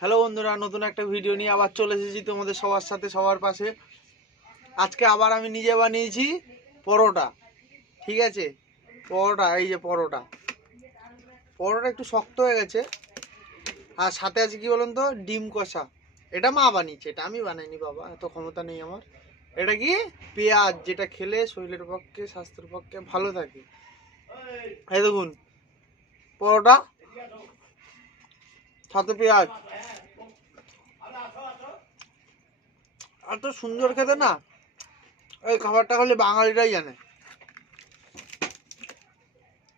Hello বন্ধুরা, নতুন একটা ভিডিও নিয়ে আবার চলে এসেছি তোমাদের সবার সাথে, সবার পাশে। আজকে আবার আমি নিজে বানিয়েছি পরোটা। ঠিক আছে, পরোটা, এই যে পরোটা একটু শক্ত হয়ে গেছে। আর সাথে আছে কি বলুন তো, ডিম কষা। এটা মা বানিয়েছে, এটা আমি বানাইনি বাবা, এত ক্ষমতা নেই আমার। এটা কি, পেঁয়াজ, যেটা খেলে শরীরের পক্ষে, স্বাস্থ্যের পক্ষে ভালো থাকে। এই দেখুন পরোটা, সাথে পেঁয়াজ, এত সুন্দর খেতে না। এই খাবারটা খালি বাঙালিরাই জানে।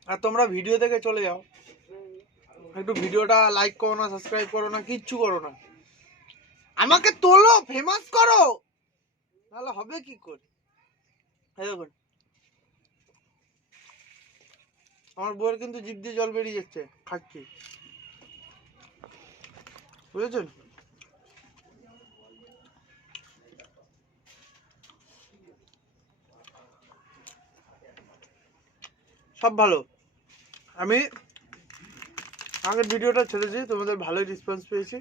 আর তোমরা ভিডিও দেখে চলে যাও, একটু ভিডিওটা লাইক করো না, সাবস্ক্রাইব করো না, কিচ্ছু করো না। আমাকে তোলো, ফেমাস করো, তাহলে হবে কি করে। দেখুন আমার বউয়ের কিন্তু জিভ দিয়ে জল বেরিয়ে যাচ্ছে, খাচ্ছি, বুঝেছেন। সব ভালো। আমি আগের ভিডিওটা ছেড়েছি, তোমাদের ভালোই রেসপন্স পেয়েছি।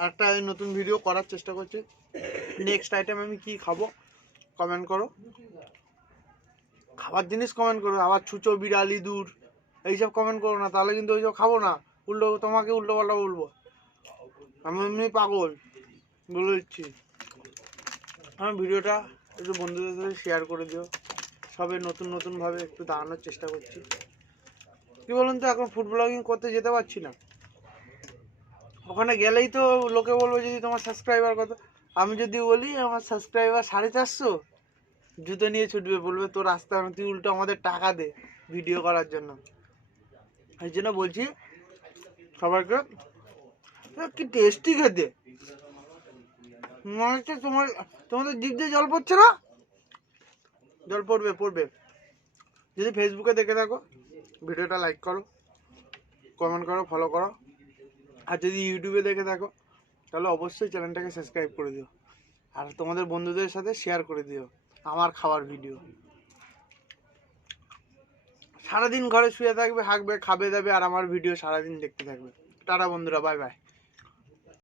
আরেকটা নতুন ভিডিও করার চেষ্টা করছি। নেক্সট আইটেম আমি কি খাবো কমেন্ট করো, খাবার জিনিস কমেন্ট করো। আবার ছুঁচো, বিড়াল, ইঁদুর এইসব কমেন্ট করো না, তাহলে কিন্তু ওইসব খাবো না। তোমাকে উল্টো পাল্টা বলবো। আমি এমনি পাগল, বলে দিচ্ছি। আমার ভিডিওটা একটু বন্ধুদের সাথে শেয়ার করে দিও। সবে নতুনভাবে একটু দাঁড়ানোর চেষ্টা করছি। কি বলুন তো, এখন ফুড ব্লগিং করতে যেতে পারছি না। ওখানে গেলেই তো লোকে বলবে যদি তোমার সাবস্ক্রাইবার কত। আমি যদি বলি আমার সাবস্ক্রাইবার 450, জুতো নিয়ে ছুটবে, বলবে তোর রাস্তা তুই উল্টো আমাদের টাকা দে ভিডিও করার জন্য। এই জন্য বলছি সবাইকে, কি টেস্টি খেতে, মনে হচ্ছে তোমাদের জিভ দিয়ে জল পড়ছে না। জল পড়বে। যদি ফেসবুকে দেখে থাকো, ভিডিওটা লাইক করো, কমেন্ট করো, ফলো করো। আর যদি ইউটিউবে দেখে থাকো, তাহলে অবশ্যই চ্যানেলটাকে সাবস্ক্রাইব করে দিও। আর তোমাদের বন্ধুদের সাথে শেয়ার করে দিও আমার খাবার ভিডিও। সারাদিন ঘরে শুয়ে থাকবে, হাঁকবে, খাবে দাবে, আর আমার ভিডিও সারাদিন দেখতে থাকবে। টাটা বন্ধুরা, বাই বাই।